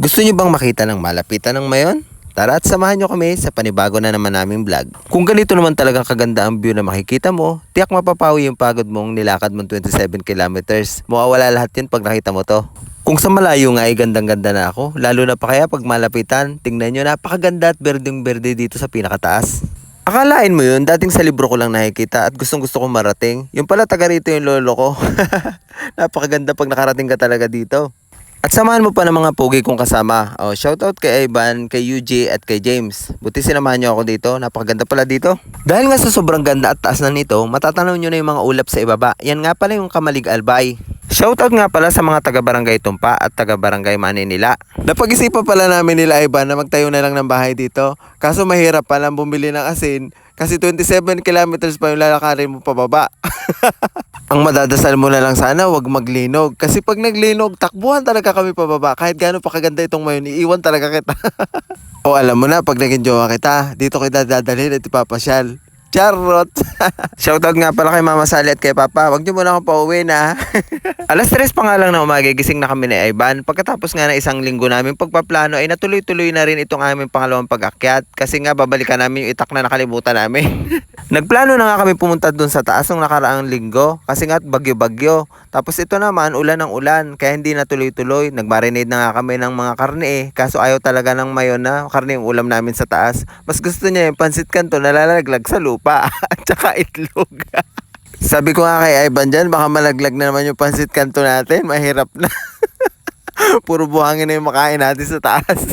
Gusto nyo bang makita ng malapitan ng mayon? Tara at samahan nyo kami sa panibago na naman naming vlog. Kung ganito naman talagang kaganda ang view na makikita mo, tiyak mapapawi yung pagod mong nilakad mong 27 kilometers. Mawawala lahat yun pag nakita mo to. Kung sa malayo nga ay gandang-ganda na ako, lalo na pa kaya pag malapitan, tingnan nyo napakaganda at berdeng-berde dito sa pinakataas. Akalain mo yun, dating sa libro ko lang nakikita at gustong gusto kong marating. Yung pala taga rito yung lolo ko. Napakaganda pag nakarating ka talaga dito. At samahan mo pa ng mga pogi kong kasama. Oh, shoutout kay Ivan, kay UJ at kay James. Buti sinamahan niyo ako dito. Napakaganda pala dito. Dahil nga sa sobrang ganda at taas na nito, matatanaw niyo na yung mga ulap sa ibaba. Yan nga pala yung Kamalig Albay. Shoutout nga pala sa mga taga-barangay Tumpa at taga-barangay Maninila. Napag-isipan pala namin nila Ivan na magtayo na lang ng bahay dito. Kaso mahirap palang bumili ng asin kasi 27 kilometers pa yung lalakarin mo pababa. Ang madadasal mo na lang sana, wag maglinog. Kasi pag naglinog, takbuhan talaga kami pababa. Kahit gaano pa kaganda itong mayon, iiwan talaga kita. o alam mo na, pag naging jowa kita, dito kita dadalhin at ipapasyal. Charot! Shoutout nga pala kay Mama Sally at kay Papa. Huwag niyo muna akong pauwi na. Alas 3 pa nga lang na umaga, gising na kami ni Ivan. Pagkatapos nga na isang linggo namin pagpaplano, ay natuloy-tuloy na rin itong aming pangalawang pag-akyat. Kasi nga babalikan namin yung itak na nakalimutan namin. Nagplano na nga kami pumunta dun sa taas ng nakaraang linggo kasi nga bagyo-bagyo. Tapos ito naman ulan ng ulan kaya hindi na tuloy-tuloy. Nagmarinade na nga kami ng mga karne eh. Kaso ayaw talaga ng mayon na karne yung ulam namin sa taas. Mas gusto niya yung pansit kanto na lalaglag sa lupa at saka itlog. Sabi ko nga kay Ivan dyan, baka malaglag na naman yung pansit kanto natin. Mahirap na. Puro buhangin na yung makain natin sa taas.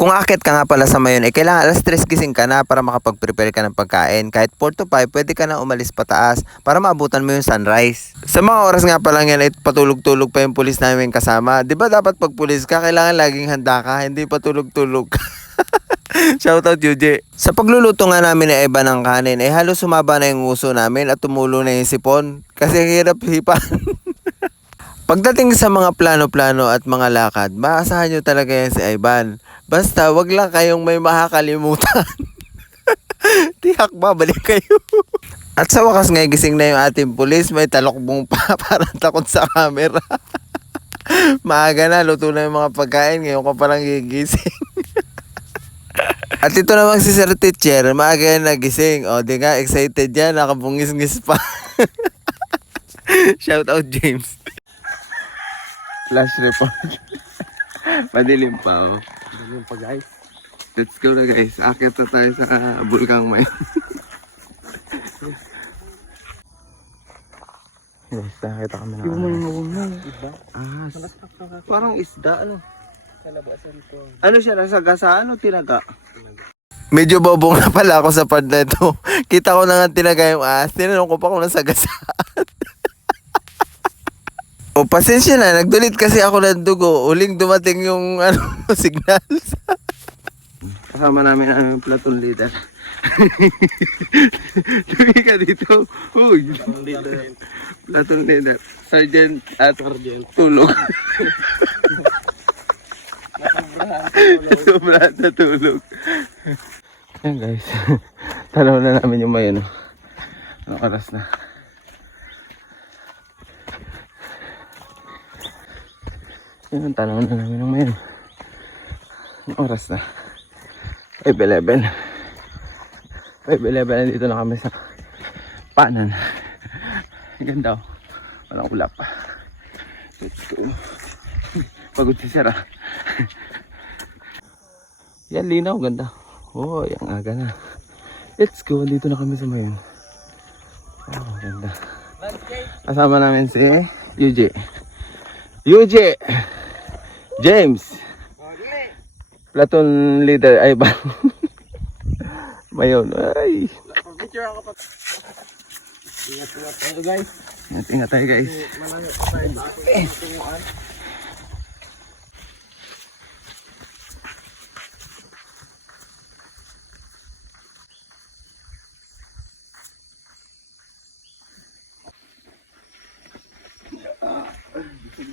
Kung akit ka nga pala sa mayon, eh kailangan alas 3 gising ka na para makapag-prepare ka ng pagkain. Kahit 4 to 5, pwede ka na umalis pataas para maabutan mo yung sunrise. Sa mga oras nga pala yan, ay patulog-tulog pa yung pulis namin kasama. Di ba dapat pag pulis ka, kailangan laging handa ka, hindi patulog-tulog. Shoutout UJ. Sa pagluluto nga namin ni Eva ng kanin, eh halos sumaba na yung uso namin at tumulo na yung sipon. Kasi hirap hipan. Pagdating sa mga plano-plano at mga lakad, maasahan nyo talaga yan si Ivan. Basta wag lang kayong may makakalimutan. Tiyak babalik kayo. At sa wakas nga gising na yung ating pulis, may talokbong pa parang takot sa camera. Maaga na, luto na yung mga pagkain, ngayon ko palang gigising. At ito namang si Sir Teacher, maaga yan nagising. O, di nga, excited yan, nakabungis-ngis pa. Shout out James. Flash report. Madilim pa, oh. Ganyan pa guys. Let's go na guys. Akit na tayo sa Bulkang May. guys, nakita kami na. Yung mga na. Iba? Ah, parang isda, ano? Kalabasan ko. Ano siya, nasa gasaan o tinaga? Medyo bobong na pala ako sa part na ito. Kita ko na nga tinaga yung ahas. Tinanong ko pa kung nasa gasaan. o, pasensya na. Nagdulit kasi ako ng dugo. Uling dumating yung ano, signal. Kasama namin ang platoon leader. Tuwi ka dito. Uy. Platoon leader. Sergeant at Sergeant. tulog. Sobrang natulog. Ayan guys. Tanaw na namin yung mayon. Anong oras na? Ayan, tanaw na namin yung mayon. Anong oras na? 5.11. 5.11 nandito na kami sa panan. Ang ganda oh. Walang ulap. Let's go. Pagod si Sarah. Yan, linaw. Ganda. Oh, yung aga na. Let's go. Dito na kami sa mayon. Oh, ganda. Kasama namin si UJ. UJ! James! Platoon leader. Ay, ba? mayon. Ay. Picture ako pa. Ingat-ingat tayo guys. Ingat, ingat tayo guys. Malayo tayo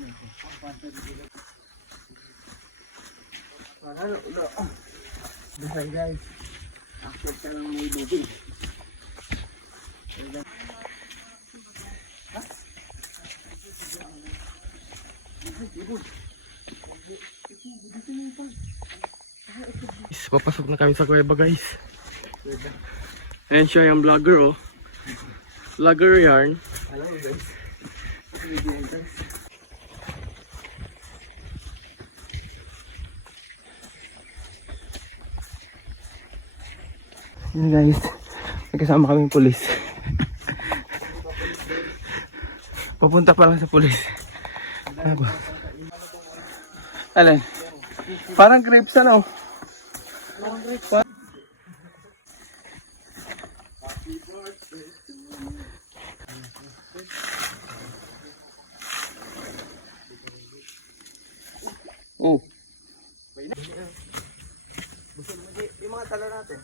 ating tunguan. Buhay guys. Actual ka lang may lubig. papasok na kami sa kuweba guys. Ayan siya yung vlogger oh. Vlogger yarn. Yun guys, may kasama kaming pulis. Papunta pa lang sa pulis. Ano ba? Alin? Parang crepes ano? Oh. Yung mga tala natin.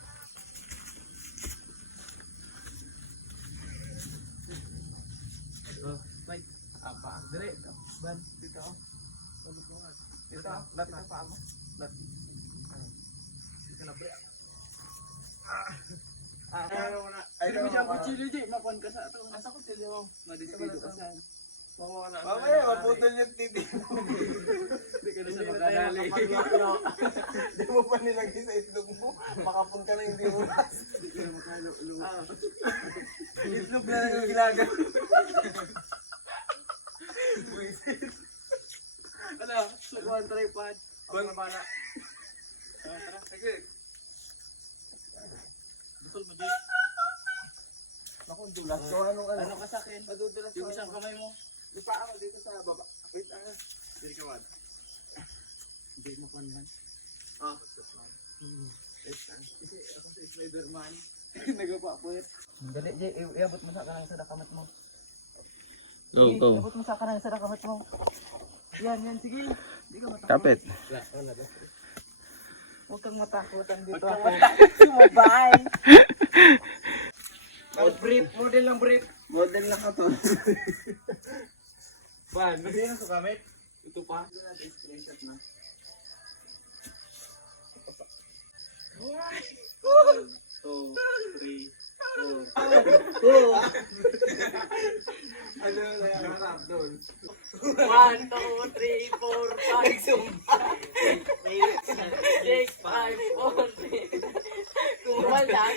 Apa? Dire. Ban dito. Dito. Lat na pa mo. Lat. Dito na ba? Ah, ay, kuchilyo di, makuan ka sa ato. Asa ko kuchilyo mo? Madisipido ka sa. Mawala. Mamaya, maputol yung titi mo. Hindi ka na siya makadali. Di mo pa nilagay sa itlog mo. Makapunta na yung diunas. Itlog na lang yung gilagan. Ano? Sukuan tripod. Kung bala. Sige. Busol mo di. Naku, dulas. So, anong ano? Ano ka sa akin? Madudulas Yung ko. isang kamay mo. Yung paa ko dito sa baba. Wait, ah. Dili ka man. Hindi mo pan man. Ah. Wait, ah. Kasi ako si Spider-Man. Nagapapuyat. Dali, Jay. Iabot mo sa kanang sa dakamat mo. Go, Sige, Iabot mo sa kanang sa dakamat mo. Yan, yan. Sige. Hindi ka matakot. Kapit. Huwag kang matakotan dito ako. Sumabay. Mod brief. Model ng brief. Model na ka to. Ban, hindi na sa kamit. Ito pa. Screenshot na. Two, three, four. Ano na yan? Harap doon. One, two, three, four, five, six, five, four, three. Kumal lang.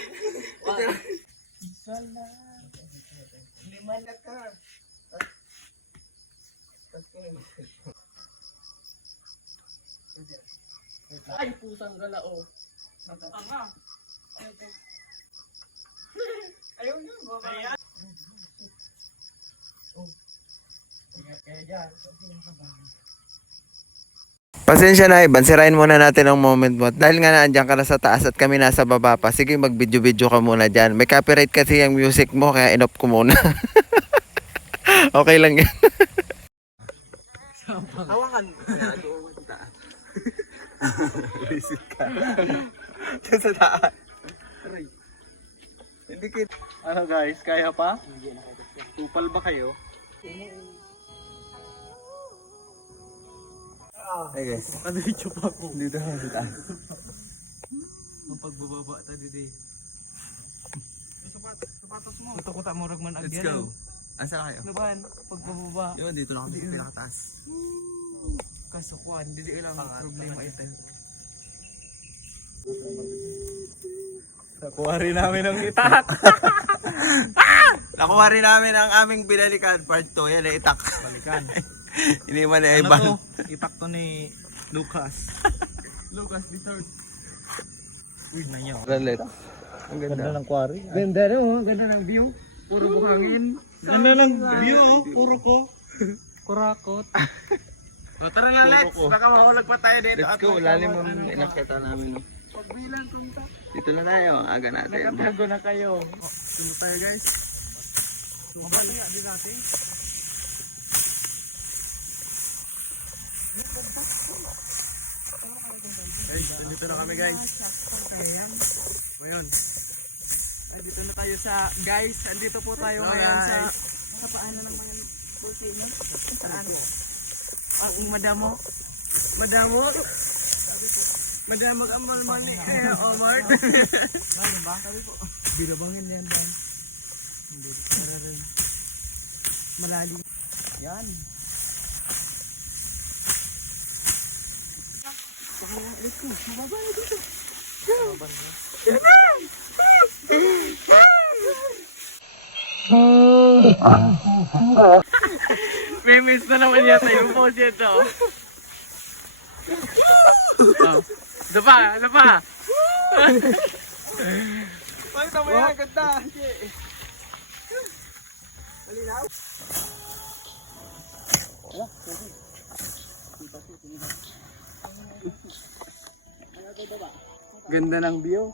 One, Lima na ka. Ay, pusang galao. Anga. Ayaw na. Baba. Pasensya na Ivan, sirain muna natin ang moment mo. Dahil nga naandyan ka na sa taas at kami nasa baba pa, sige mag-video-video ka muna dyan. May copyright kasi yung music mo, kaya inop ko muna. okay lang yan. Hawakan. Visit ka. Doon sa taas. Aray. Hindi kit. Ano guys, kaya pa? Tupal ba kayo? Hey guys. Ano video pa ako? Dito na sa taas. Ang pagbababa ta didi. Sapatos mo. Ito ko ta murag man Let's go. Asa kayo? Ano ba? Pagbababa. Yun, dito na kami sa pinakataas. Kasukuan, dili lang problema ito. Nakuha rin namin ang itak. Nakuha rin namin ang aming binalikan part 2. Yan, eh, itak. Balikan. Hindi man Ano na iba. to? Itak to ni Lucas. Lucas the third. Uy, nanyaw. Ralet. Ang Ganda ng quarry. Ganda no, ganda ng view. Puro buhangin. Ganda ng view, oh. Puro ko. Kurakot. O, tara na, let's. ko. Baka mahulog pa tayo dito. Let's go, lalim ang inakita namin. No? Pagbilang kong ta. Dito na tayo. Aga natin. Nakatago na kayo. Tulo tayo guys. Mabaliya din natin. Guys, nandito na kami guys. Ngayon. Ay, dito na tayo sa guys. Andito po tayo ngayon sa sa paano ng mga volcano? Saan? Ang madamo. Madamo? Madamo ang malmali. Kaya Omar. Ano ba? Sabi po. Bilabangin yan doon. Hindi. Para rin. Malalim. Yan. Baka, let's go. Mababa na dito. May miss na naman yata yung pose ito. Oh. Ano pa? Ano pa? Pakita mo yan, ganda. Ganda ng view.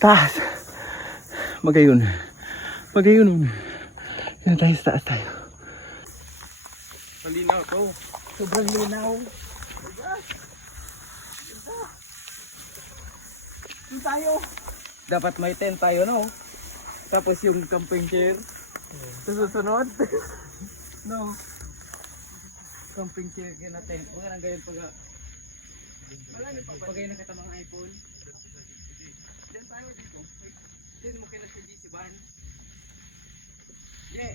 Taas. Magayon. Magayon. Yan tayo sa taas tayo. Malinaw to. Sobrang linaw. Doon tayo. Dapat may tent tayo, no? Tapos yung camping chair. Sa susunod. no. Camping chair na tent. Mga nang ganyan pag... Pag kayo nakita mga iPhone. Diyan tayo dito. Diyan mo kina si GC Ban. Dapat.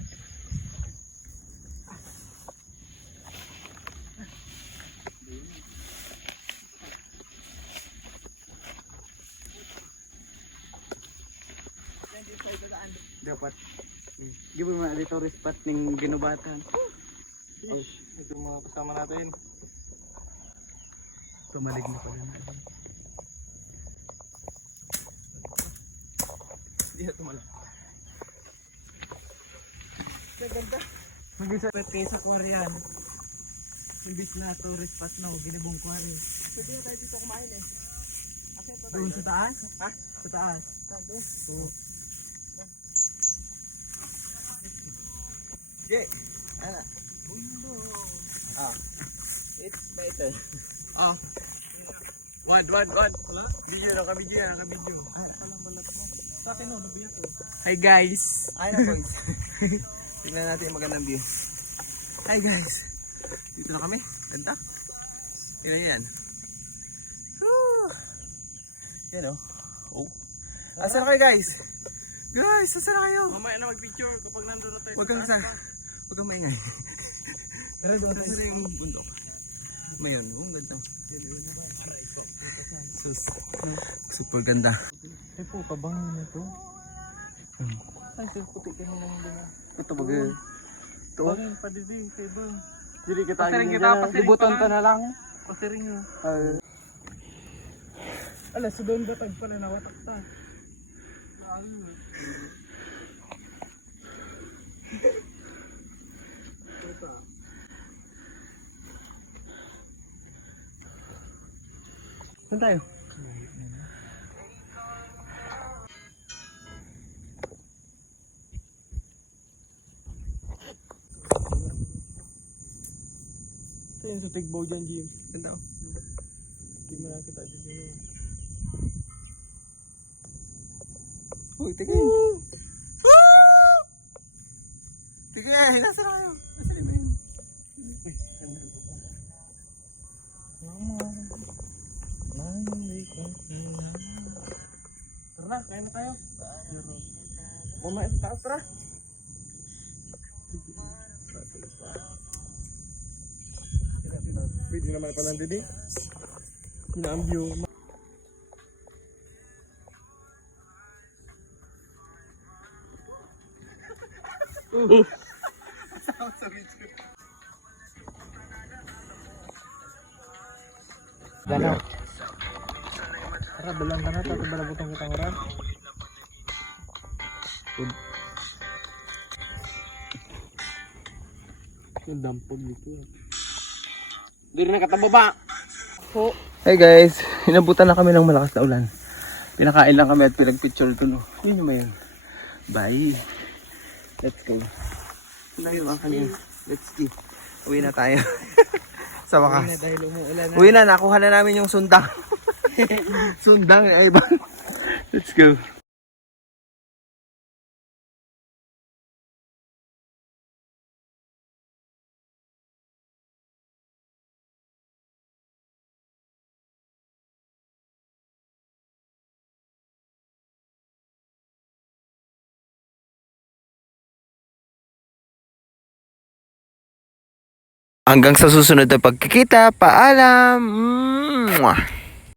Di ba mga dito spot ng ginubatan? Ito yung mga kasama natin. Tumalig na pala natin. Hindi na tumala. Mag-isa kayo sa Korean. Imbis na tourist spot na, ginibong ko rin. Pwede na tayo dito kumain eh. Doon sa taas? Ha? Sa taas. Oo. Okay. Ano? Ah. It's better. Ah. Wad, wad, wad. Video, naka-video yan, naka-video. Sa akin no, nabiyak ko. Hi guys. Ay na boys. Tingnan natin yung magandang view. Hi guys. Dito na kami. Ganda. Tingnan yan. Yan oh. Oh. Asan kayo guys? Guys, na kayo? Mamaya na mag-picture kapag nandun na tayo Huwag kang sa... Huwag kang maingay. Tara doon Saan na yung bundok? Mayon. Oh, ang ganda. Sus. Super ganda. Ay po, kabango na to. Ay, sa puti ka na lang din. Ito pag... Ito. Bangin pa din, kay Bang. Dili kita Pasiring kita, pasiring Ibutan ka na lang. Pasiring nga. Ah, Ala, sa doon batag pala, nawatak ta. Saan tayo? Ito yun sa Tigbow dyan, Jim. Ganda oh. Hindi mo nakita dito yun. Uy, tingin. Tingin, nasa na kayo? Nasa na yun? Tara na, kain na tayo. Mamaya sa taas, tara. Pwede naman pala didi. Pinaambyo. Dalaw. Tara, balang ka na. Tapos balabutang kita ng ram. Yung dampog dito. Hindi rin nakatababa. Hey guys, inabutan na kami ng malakas na ulan. Pinakain lang kami at pinagpicture ito no. Yun naman yun. Bye. Let's go. Tayo ang kanya. Let's ski. Uwi na tayo. Sa wakas. dahil umuulan Uwi na, nakuha na namin yung sundang. sundang, ay ba? Let's go. Hanggang sa susunod na pagkikita, paalam! Mwah!